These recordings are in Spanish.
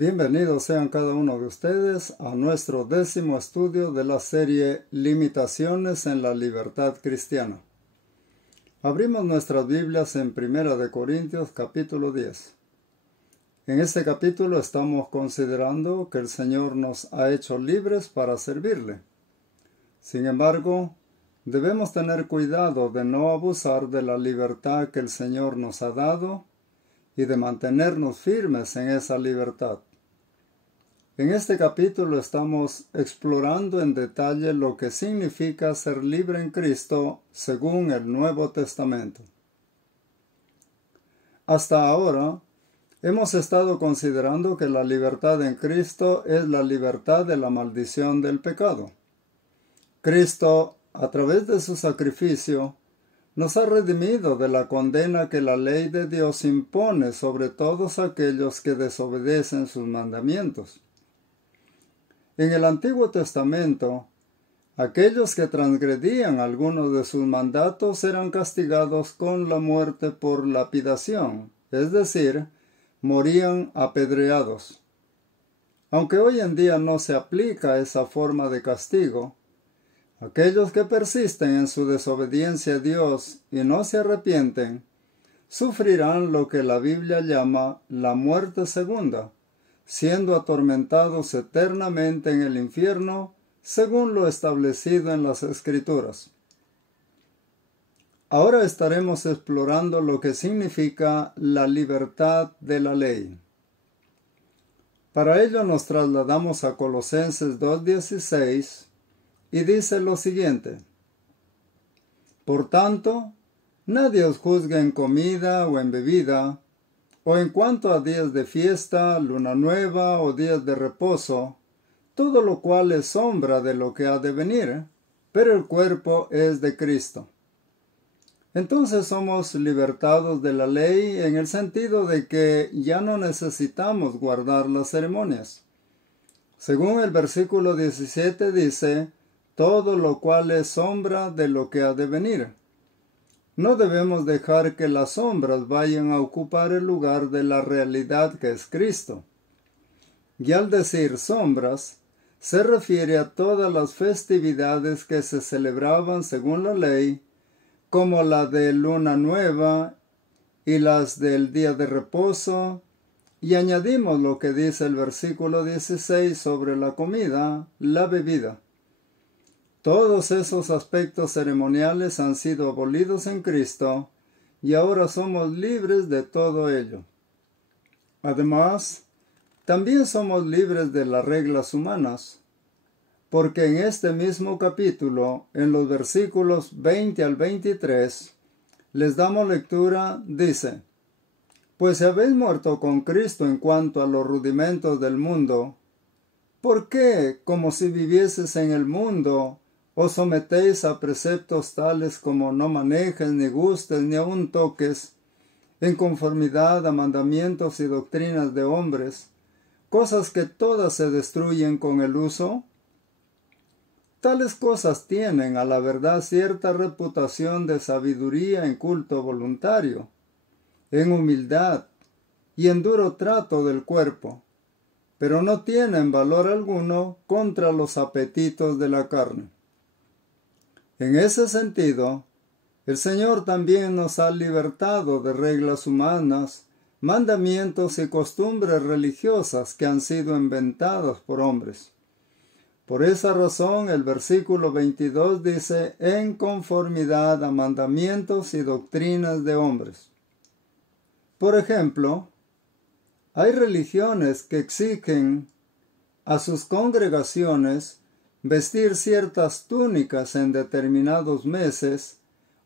Bienvenidos sean cada uno de ustedes a nuestro 10º estudio de la serie Limitaciones en la Libertad Cristiana. Abrimos nuestras Biblias en 1 Corintios capítulo 10. En este capítulo estamos considerando que el Señor nos ha hecho libres para servirle. Sin embargo, debemos tener cuidado de no abusar de la libertad que el Señor nos ha dado y de mantenernos firmes en esa libertad. En este capítulo estamos explorando en detalle lo que significa ser libre en Cristo según el Nuevo Testamento. Hasta ahora, hemos estado considerando que la libertad en Cristo es la libertad de la maldición del pecado. Cristo, a través de su sacrificio, nos ha redimido de la condena que la ley de Dios impone sobre todos aquellos que desobedecen sus mandamientos. En el Antiguo Testamento, aquellos que transgredían algunos de sus mandatos eran castigados con la muerte por lapidación, es decir, morían apedreados. Aunque hoy en día no se aplica esa forma de castigo, aquellos que persisten en su desobediencia a Dios y no se arrepienten, sufrirán lo que la Biblia llama la muerte segunda, siendo atormentados eternamente en el infierno, según lo establecido en las Escrituras. Ahora estaremos explorando lo que significa la libertad de la ley. Para ello nos trasladamos a Colosenses 2:16 y dice lo siguiente: Por tanto, nadie os juzgue en comida o en bebida, o en cuanto a días de fiesta, luna nueva o días de reposo, todo lo cual es sombra de lo que ha de venir, pero el cuerpo es de Cristo. Entonces somos libertados de la ley en el sentido de que ya no necesitamos guardar las ceremonias. Según el versículo 17 dice, todo lo cual es sombra de lo que ha de venir. No debemos dejar que las sombras vayan a ocupar el lugar de la realidad que es Cristo. Y al decir sombras, se refiere a todas las festividades que se celebraban según la ley, como la de luna nueva y las del día de reposo, y añadimos lo que dice el versículo 16 sobre la comida, la bebida. Todos esos aspectos ceremoniales han sido abolidos en Cristo y ahora somos libres de todo ello. Además, también somos libres de las reglas humanas, porque en este mismo capítulo, en los versículos 20 al 23, les damos lectura, dice: Pues si habéis muerto con Cristo en cuanto a los rudimentos del mundo, ¿por qué, como si vivieses en el mundo, os sometéis a preceptos tales como no manejes, ni gustes, ni aun toques, en conformidad a mandamientos y doctrinas de hombres, cosas que todas se destruyen con el uso? Tales cosas tienen a la verdad cierta reputación de sabiduría en culto voluntario, en humildad y en duro trato del cuerpo, pero no tienen valor alguno contra los apetitos de la carne. En ese sentido, el Señor también nos ha libertado de reglas humanas, mandamientos y costumbres religiosas que han sido inventadas por hombres. Por esa razón, el versículo 22 dice, en conformidad a mandamientos y doctrinas de hombres. Por ejemplo, hay religiones que exigen a sus congregaciones vestir ciertas túnicas en determinados meses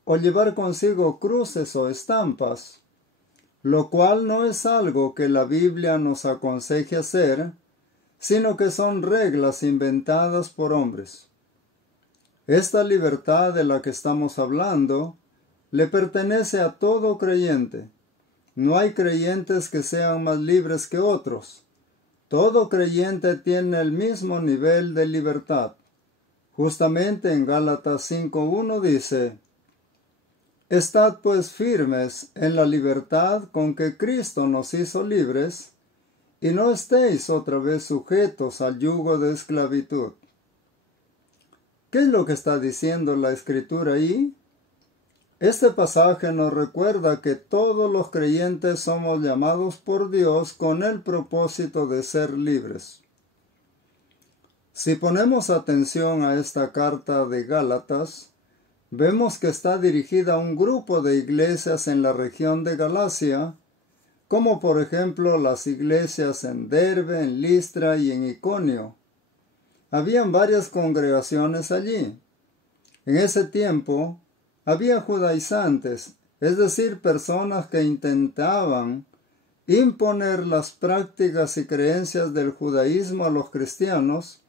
o llevar consigo cruces o estampas, lo cual no es algo que la Biblia nos aconseje hacer, sino que son reglas inventadas por hombres. Esta libertad de la que estamos hablando le pertenece a todo creyente. No hay creyentes que sean más libres que otros. Todo creyente tiene el mismo nivel de libertad. Justamente en Gálatas 5:1 dice: Estad pues firmes en la libertad con que Cristo nos hizo libres, y no estéis otra vez sujetos al yugo de esclavitud. ¿Qué es lo que está diciendo la Escritura ahí? Este pasaje nos recuerda que todos los creyentes somos llamados por Dios con el propósito de ser libres. Si ponemos atención a esta carta de Gálatas, vemos que está dirigida a un grupo de iglesias en la región de Galacia, como por ejemplo las iglesias en Derbe, en Listra y en Iconio. Habían varias congregaciones allí. En ese tiempo había judaizantes, es decir, personas que intentaban imponer las prácticas y creencias del judaísmo a los cristianos,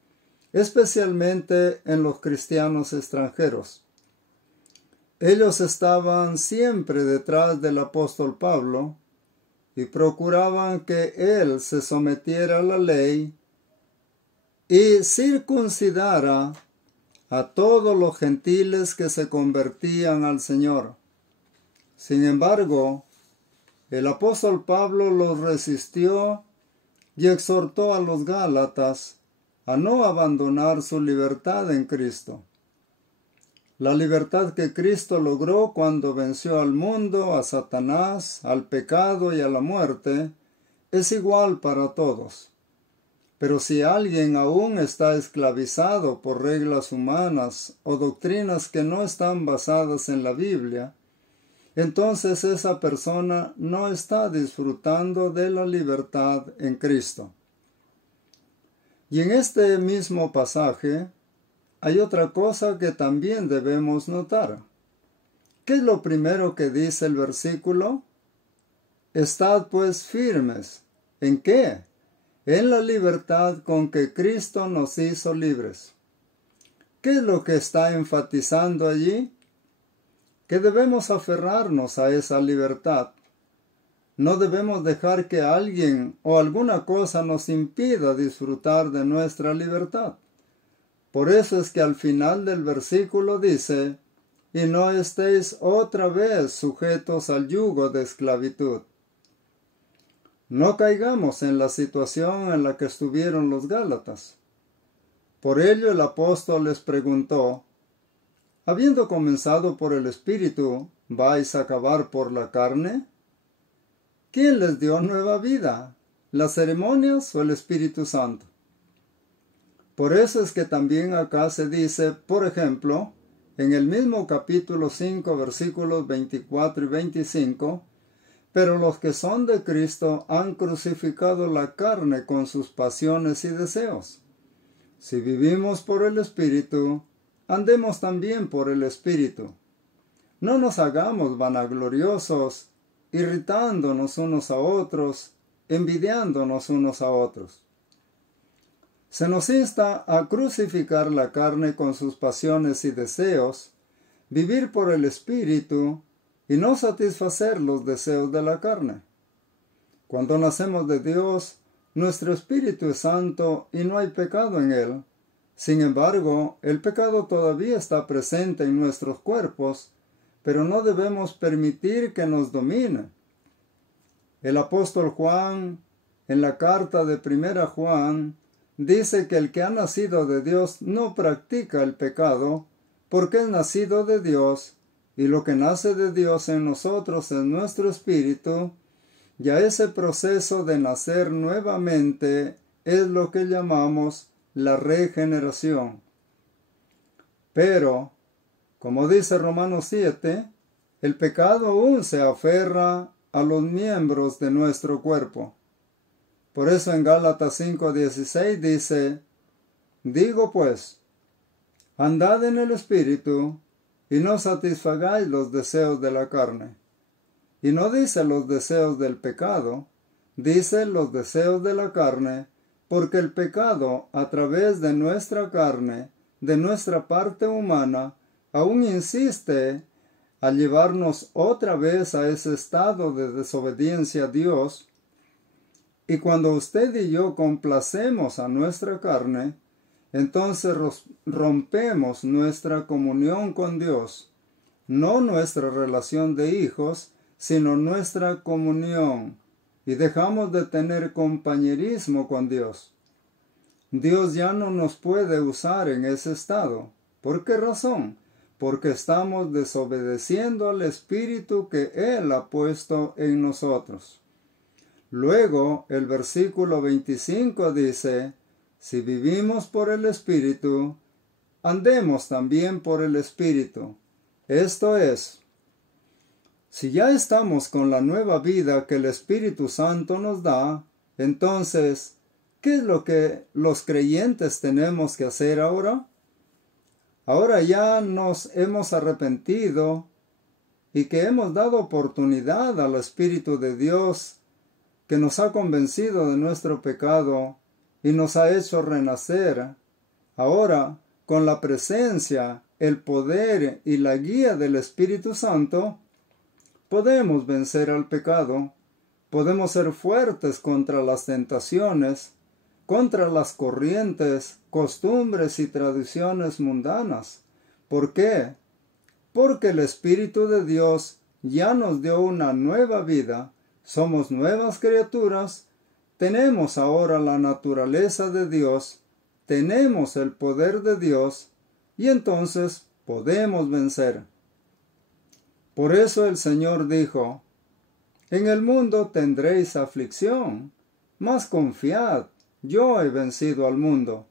especialmente en los cristianos extranjeros. Ellos estaban siempre detrás del apóstol Pablo y procuraban que él se sometiera a la ley y circuncidara a todos los gentiles que se convertían al Señor. Sin embargo, el apóstol Pablo los resistió y exhortó a los gálatas a no abandonar su libertad en Cristo. La libertad que Cristo logró cuando venció al mundo, a Satanás, al pecado y a la muerte, es igual para todos. Pero si alguien aún está esclavizado por reglas humanas o doctrinas que no están basadas en la Biblia, entonces esa persona no está disfrutando de la libertad en Cristo. Y en este mismo pasaje hay otra cosa que también debemos notar. ¿Qué es lo primero que dice el versículo? Estad pues firmes. ¿En qué? En la libertad con que Cristo nos hizo libres. ¿Qué es lo que está enfatizando allí? Que debemos aferrarnos a esa libertad. No debemos dejar que alguien o alguna cosa nos impida disfrutar de nuestra libertad. Por eso es que al final del versículo dice, y no estéis otra vez sujetos al yugo de esclavitud. No caigamos en la situación en la que estuvieron los gálatas. Por ello el apóstol les preguntó, habiendo comenzado por el Espíritu, ¿vais a acabar por la carne? ¿Quién les dio nueva vida? ¿Las ceremonias o el Espíritu Santo? Por eso es que también acá se dice, por ejemplo, en el mismo capítulo 5, versículos 24 y 25, pero los que son de Cristo han crucificado la carne con sus pasiones y deseos. Si vivimos por el Espíritu, andemos también por el Espíritu. No nos hagamos vanagloriosos, irritándonos unos a otros, envidiándonos unos a otros. Se nos insta a crucificar la carne con sus pasiones y deseos, vivir por el Espíritu y no satisfacer los deseos de la carne. Cuando nacemos de Dios, nuestro Espíritu es santo y no hay pecado en él. Sin embargo, el pecado todavía está presente en nuestros cuerpos, pero no debemos permitir que nos domine. El apóstol Juan, en la carta de 1 Juan, dice que el que ha nacido de Dios no practica el pecado, porque es nacido de Dios, y lo que nace de Dios en nosotros es nuestro espíritu, y a ese proceso de nacer nuevamente es lo que llamamos la regeneración. Pero, como dice Romanos 7, el pecado aún se aferra a los miembros de nuestro cuerpo. Por eso en Gálatas 5:16 dice, digo pues, andad en el Espíritu, y no satisfagáis los deseos de la carne. Y no dice los deseos del pecado, dice los deseos de la carne, porque el pecado a través de nuestra carne, de nuestra parte humana, aún insiste a llevarnos otra vez a ese estado de desobediencia a Dios. Y cuando usted y yo complacemos a nuestra carne, entonces rompemos nuestra comunión con Dios, no nuestra relación de hijos, sino nuestra comunión, y dejamos de tener compañerismo con Dios. Dios ya no nos puede usar en ese estado. ¿Por qué razón? Porque estamos desobedeciendo al Espíritu que Él ha puesto en nosotros. Luego, el versículo 25 dice, si vivimos por el Espíritu, andemos también por el Espíritu. Esto es, si ya estamos con la nueva vida que el Espíritu Santo nos da, entonces, ¿qué es lo que los creyentes tenemos que hacer ahora? Ahora ya nos hemos arrepentido y que hemos dado oportunidad al Espíritu de Dios que nos ha convencido de nuestro pecado y nos ha hecho renacer. Ahora, con la presencia, el poder y la guía del Espíritu Santo, podemos vencer al pecado, podemos ser fuertes contra las tentaciones, contra las corrientes, costumbres y tradiciones mundanas. ¿Por qué? Porque el Espíritu de Dios ya nos dio una nueva vida, somos nuevas criaturas, tenemos ahora la naturaleza de Dios, tenemos el poder de Dios y entonces podemos vencer. Por eso el Señor dijo, en el mundo tendréis aflicción, mas confiad, yo he vencido al mundo.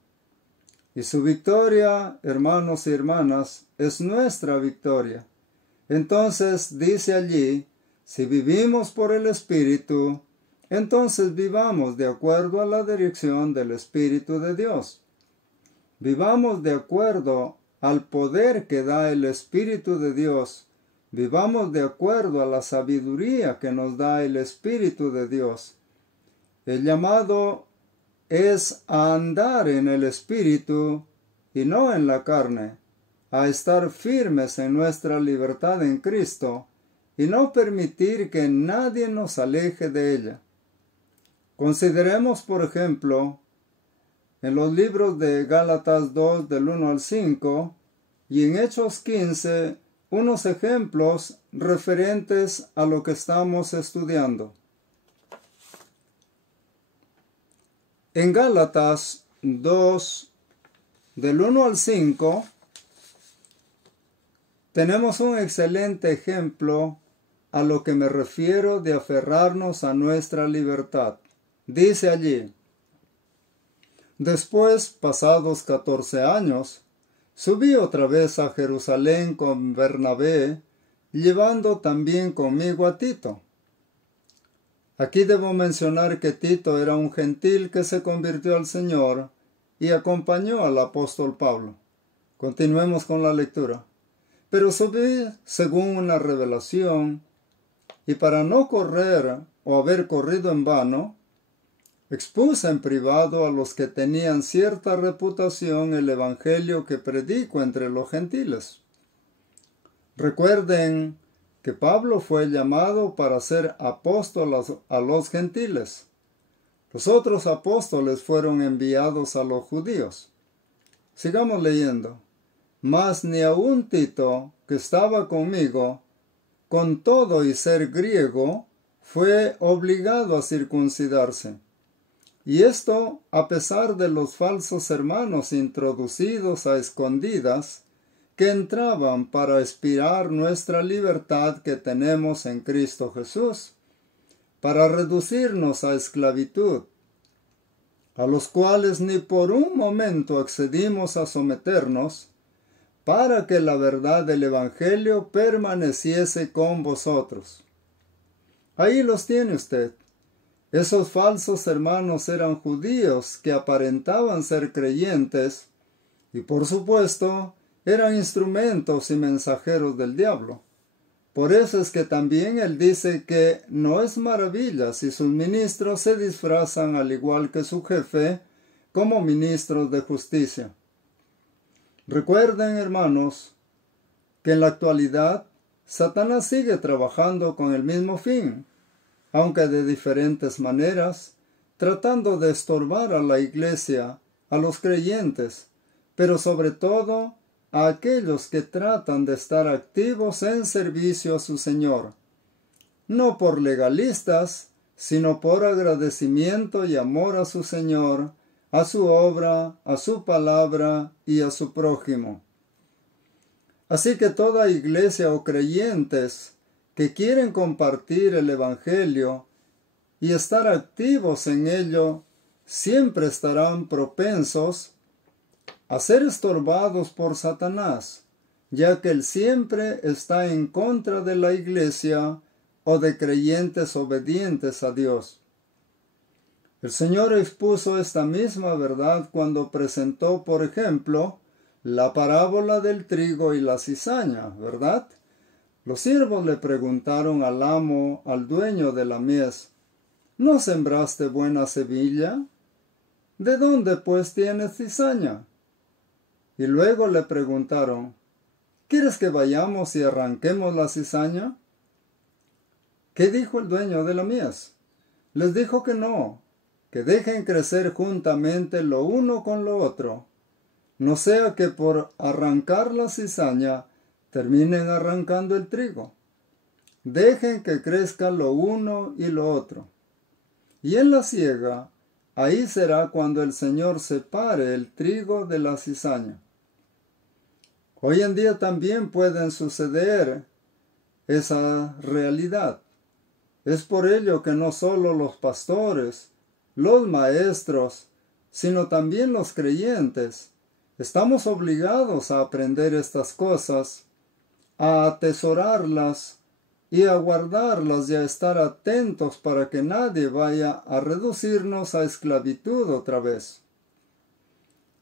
Y su victoria, hermanos y hermanas, es nuestra victoria. Entonces dice allí, si vivimos por el Espíritu, entonces vivamos de acuerdo a la dirección del Espíritu de Dios. Vivamos de acuerdo al poder que da el Espíritu de Dios. Vivamos de acuerdo a la sabiduría que nos da el Espíritu de Dios. El llamado es a andar en el Espíritu y no en la carne, a estar firmes en nuestra libertad en Cristo y no permitir que nadie nos aleje de ella. Consideremos, por ejemplo, en los libros de Gálatas 2 del 1 al 5 y en Hechos 15 unos ejemplos referentes a lo que estamos estudiando. En Gálatas 2, del 1 al 5, tenemos un excelente ejemplo a lo que me refiero de aferrarnos a nuestra libertad. Dice allí, después, pasados 14 años, subí otra vez a Jerusalén con Bernabé, llevando también conmigo a Tito. Aquí debo mencionar que Tito era un gentil que se convirtió al Señor y acompañó al apóstol Pablo. Continuemos con la lectura. Pero subí según una revelación, y para no correr o haber corrido en vano, expuse en privado a los que tenían cierta reputación el evangelio que predico entre los gentiles. Recuerden que Pablo fue llamado para ser apóstol a los gentiles. Los otros apóstoles fueron enviados a los judíos. Sigamos leyendo. Mas ni aun Tito, que estaba conmigo, con todo y ser griego, fue obligado a circuncidarse. Y esto a pesar de los falsos hermanos introducidos a escondidas, que entraban para expiar nuestra libertad que tenemos en Cristo Jesús, para reducirnos a esclavitud, a los cuales ni por un momento accedimos a someternos, para que la verdad del Evangelio permaneciese con vosotros. Ahí los tiene usted. Esos falsos hermanos eran judíos que aparentaban ser creyentes y por supuesto eran instrumentos y mensajeros del diablo. Por eso es que también él dice que no es maravilla si sus ministros se disfrazan al igual que su jefe como ministros de justicia. Recuerden, hermanos, que en la actualidad Satanás sigue trabajando con el mismo fin, aunque de diferentes maneras, tratando de estorbar a la iglesia, a los creyentes, pero sobre todo a aquellos que tratan de estar activos en servicio a su Señor, no por legalistas, sino por agradecimiento y amor a su Señor, a su obra, a su palabra y a su prójimo. Así que toda iglesia o creyentes que quieren compartir el Evangelio y estar activos en ello, siempre estarán propensos a ser estorbados por Satanás, ya que él siempre está en contra de la iglesia o de creyentes obedientes a Dios. El Señor expuso esta misma verdad cuando presentó, por ejemplo, la parábola del trigo y la cizaña, ¿verdad? Los siervos le preguntaron al amo, al dueño de la mies, ¿no sembraste buena semilla? ¿De dónde pues tienes cizaña? Y luego le preguntaron, ¿quieres que vayamos y arranquemos la cizaña? ¿Qué dijo el dueño de la mies? Les dijo que no, que dejen crecer juntamente lo uno con lo otro, no sea que por arrancar la cizaña terminen arrancando el trigo. Dejen que crezca lo uno y lo otro. Y en la siega, ahí será cuando el Señor separe el trigo de la cizaña. Hoy en día también pueden suceder esa realidad. Es por ello que no solo los pastores, los maestros, sino también los creyentes, estamos obligados a aprender estas cosas, a atesorarlas y a guardarlas y a estar atentos para que nadie vaya a reducirnos a esclavitud otra vez.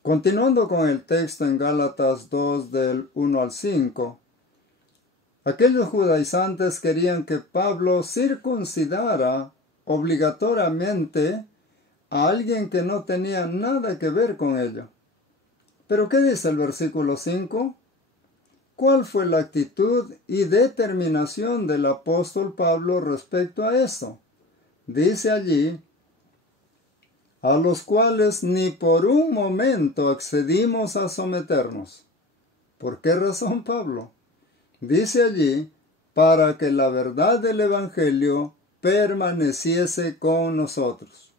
Continuando con el texto en Gálatas 2 del 1 al 5, aquellos judaizantes querían que Pablo circuncidara obligatoriamente a alguien que no tenía nada que ver con ello. ¿Pero qué dice el versículo 5? ¿Cuál fue la actitud y determinación del apóstol Pablo respecto a esto? Dice allí, a los cuales ni por un momento accedimos a someternos. ¿Por qué razón, Pablo? Dice allí, para que la verdad del Evangelio permaneciese con nosotros.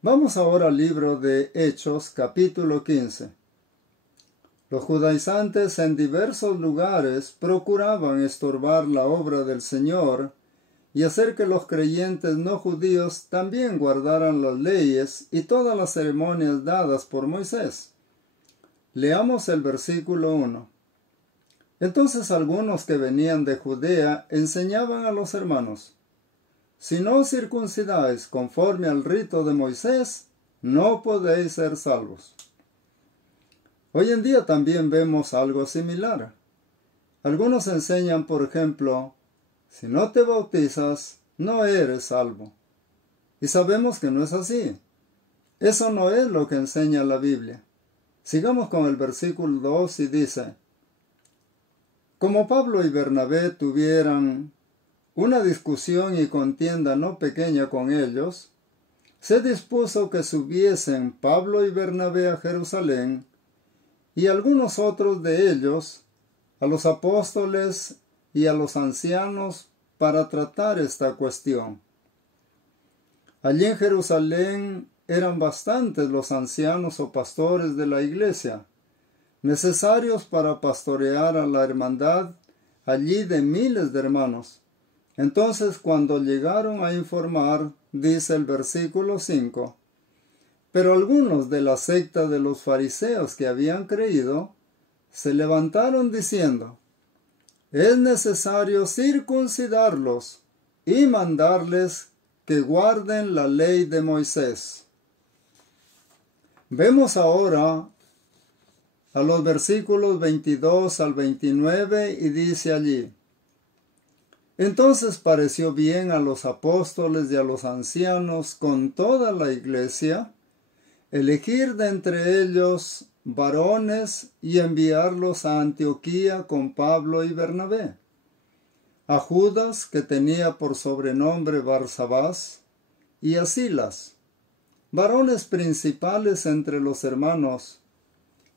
Vamos ahora al libro de Hechos, capítulo 15. Los judaizantes en diversos lugares procuraban estorbar la obra del Señor y hacer que los creyentes no judíos también guardaran las leyes y todas las ceremonias dadas por Moisés. Leamos el versículo 1. Entonces algunos que venían de Judea enseñaban a los hermanos, si no os circuncidáis conforme al rito de Moisés, no podéis ser salvos. Hoy en día también vemos algo similar. Algunos enseñan, por ejemplo, si no te bautizas, no eres salvo. Y sabemos que no es así. Eso no es lo que enseña la Biblia. Sigamos con el versículo 2 y dice, como Pablo y Bernabé tuvieran una discusión y contienda no pequeña con ellos, se dispuso que subiesen Pablo y Bernabé a Jerusalén, y algunos otros de ellos, a los apóstoles y a los ancianos, para tratar esta cuestión. Allí en Jerusalén eran bastantes los ancianos o pastores de la iglesia, necesarios para pastorear a la hermandad allí de miles de hermanos. Entonces, cuando llegaron a informar, dice el versículo 5, pero algunos de la secta de los fariseos que habían creído, se levantaron diciendo, es necesario circuncidarlos y mandarles que guarden la ley de Moisés. Vemos ahora a los versículos 22 al 29 y dice allí, entonces pareció bien a los apóstoles y a los ancianos con toda la iglesia elegir de entre ellos varones y enviarlos a Antioquía con Pablo y Bernabé, a Judas, que tenía por sobrenombre Barsabás, y a Silas, varones principales entre los hermanos,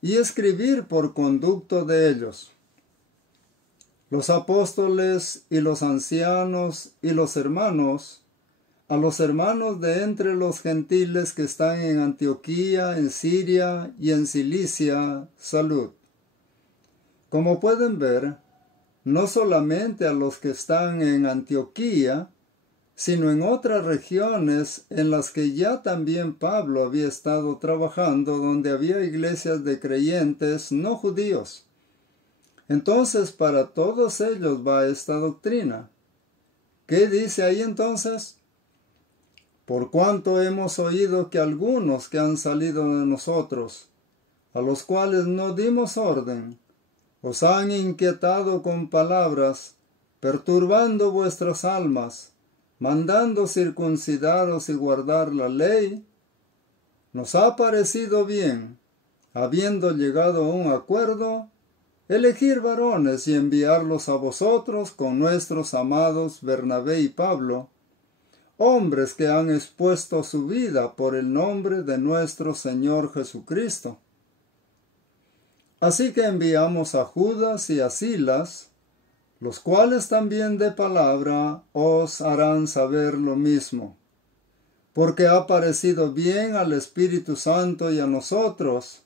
y escribir por conducto de ellos. Los apóstoles y los ancianos y los hermanos a los hermanos de entre los gentiles que están en Antioquía, en Siria y en Cilicia, salud. Como pueden ver, no solamente a los que están en Antioquía, sino en otras regiones en las que ya también Pablo había estado trabajando, donde había iglesias de creyentes no judíos. Entonces, para todos ellos va esta doctrina. ¿Qué dice ahí entonces? Por cuanto hemos oído que algunos que han salido de nosotros, a los cuales no dimos orden, os han inquietado con palabras, perturbando vuestras almas, mandando circuncidaros y guardar la ley, nos ha parecido bien, habiendo llegado a un acuerdo, elegir varones y enviarlos a vosotros con nuestros amados Bernabé y Pablo, hombres que han expuesto su vida por el nombre de nuestro Señor Jesucristo. Así que enviamos a Judas y a Silas, los cuales también de palabra os harán saber lo mismo, porque ha parecido bien al Espíritu Santo y a nosotros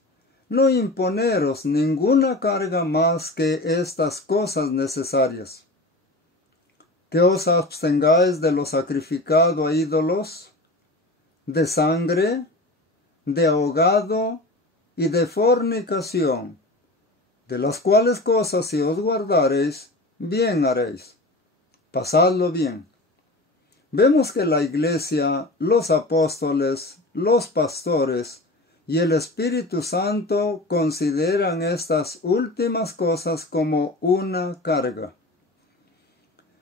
no imponeros ninguna carga más que estas cosas necesarias: que os abstengáis de lo sacrificado a ídolos, de sangre, de ahogado y de fornicación, de las cuales cosas si os guardareis, bien haréis. Pasadlo bien. Vemos que la Iglesia, los apóstoles, los pastores y el Espíritu Santo consideran estas últimas cosas como una carga.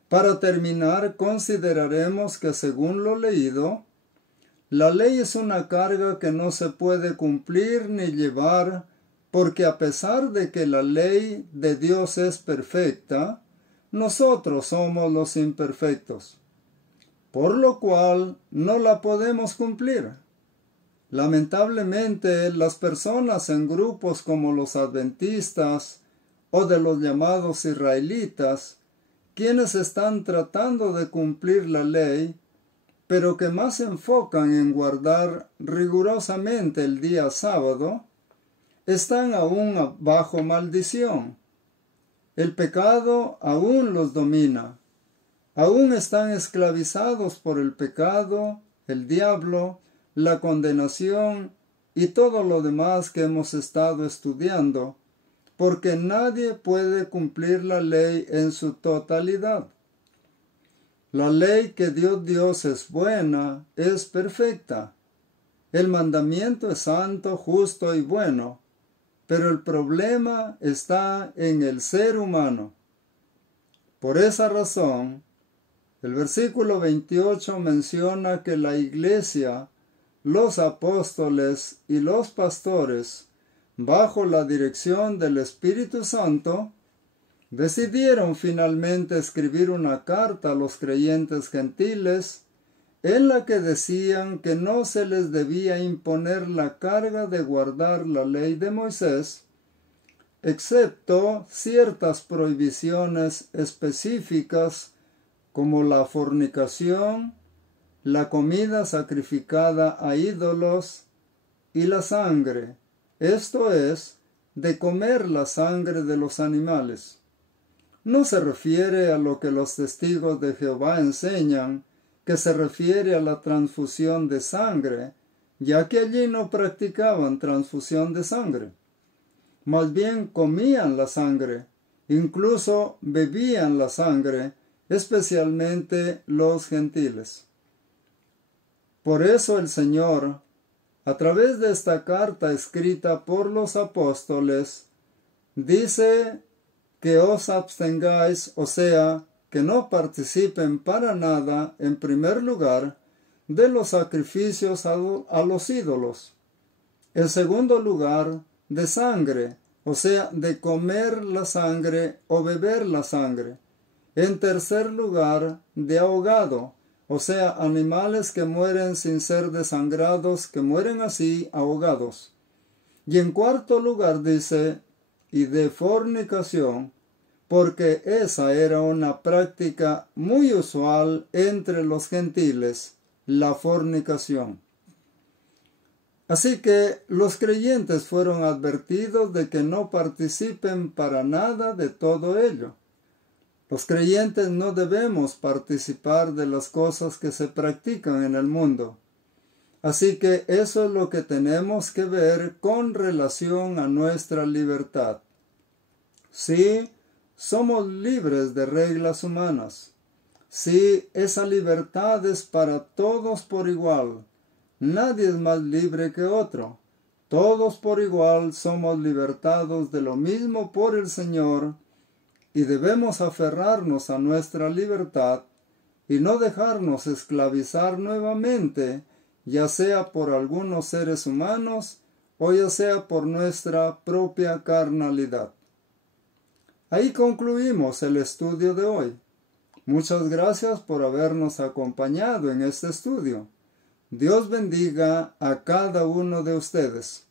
Para terminar, consideraremos que según lo leído, la ley es una carga que no se puede cumplir ni llevar, porque a pesar de que la ley de Dios es perfecta, nosotros somos los imperfectos, por lo cual no la podemos cumplir. Lamentablemente, las personas en grupos como los adventistas o de los llamados israelitas, quienes están tratando de cumplir la ley, pero que más se enfocan en guardar rigurosamente el día sábado, están aún bajo maldición. El pecado aún los domina. Aún están esclavizados por el pecado, el diablo, la condenación y todo lo demás que hemos estado estudiando, porque nadie puede cumplir la ley en su totalidad. La ley que Dios es buena, es perfecta. El mandamiento es santo, justo y bueno, pero el problema está en el ser humano. Por esa razón, el versículo 28 menciona que la Iglesia, los apóstoles y los pastores, bajo la dirección del Espíritu Santo, decidieron finalmente escribir una carta a los creyentes gentiles en la que decían que no se les debía imponer la carga de guardar la ley de Moisés, excepto ciertas prohibiciones específicas como la fornicación, la comida sacrificada a ídolos y la sangre, esto es, de comer la sangre de los animales. No se refiere a lo que los testigos de Jehová enseñan, que se refiere a la transfusión de sangre, ya que allí no practicaban transfusión de sangre. Más bien comían la sangre, incluso bebían la sangre, especialmente los gentiles. Por eso el Señor, a través de esta carta escrita por los apóstoles, dice que os abstengáis, o sea, que no participen para nada, en primer lugar, de los sacrificios a los ídolos. En segundo lugar, de sangre, o sea, de comer la sangre o beber la sangre. En tercer lugar, de ahogado, o sea, animales que mueren sin ser desangrados, que mueren así ahogados. Y en cuarto lugar dice, y de fornicación, porque esa era una práctica muy usual entre los gentiles, la fornicación. Así que los creyentes fueron advertidos de que no participen para nada de todo ello. Los creyentes no debemos participar de las cosas que se practican en el mundo. Así que eso es lo que tenemos que ver con relación a nuestra libertad. Sí, somos libres de reglas humanas. Sí, esa libertad es para todos por igual. Nadie es más libre que otro. Todos por igual somos libertados de lo mismo por el Señor y debemos aferrarnos a nuestra libertad y no dejarnos esclavizar nuevamente, ya sea por algunos seres humanos o ya sea por nuestra propia carnalidad. Ahí concluimos el estudio de hoy. Muchas gracias por habernos acompañado en este estudio. Dios bendiga a cada uno de ustedes.